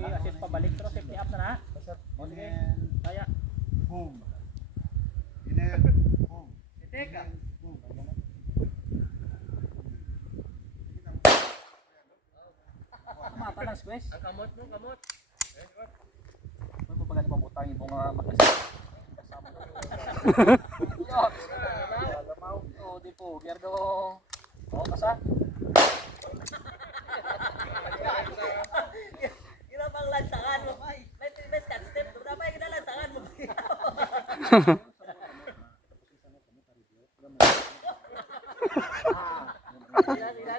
i-assist pabalik pero safety up na na. O sige. Kaya. Boom. Iner. Boom. Teka. Boom. Mata lang squeeze. Ang kamot mo, kamot. Huwag mo pagani pabutang yung mga mag-assist. Kasama na. Yok. Alamaw. O di po. Gerdo. O kasa. Kira bang lansangan mo? May best cut step. Doon pa yung lansangan mo.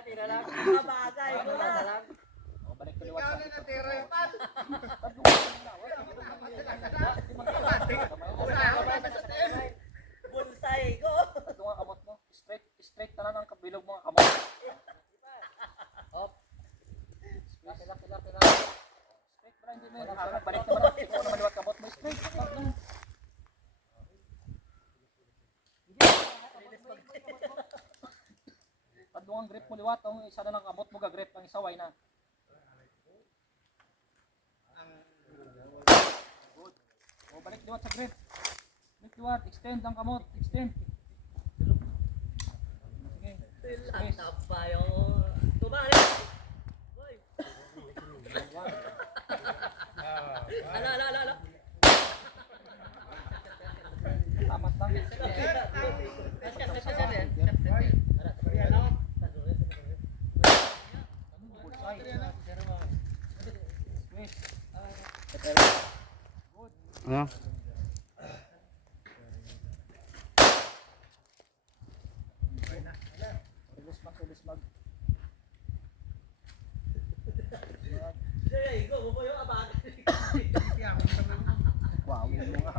Tira lang. Kabagay ko lang. O balik ko liwat. Bulsay ko. Ito nga kamot mo. Straight na lang ang kabilog mo ang kamot. Op. Kila. Straight pa lang hindi mo yun. Balik naman ang ito naman liwat kamot mo. Straight. Padung ang grip mo liwat. Ang isa na lang kamot mo gagrip. Ang isa way na. Good. O balik liwat sa grip. Balik liwat. Extend ang kamot. Extend. Sige. Lang tapay oh. Tumali. Boy. Ala. Tamat lang. Ano? Release mag. Sige, go mo yung abag. Wow, yung mga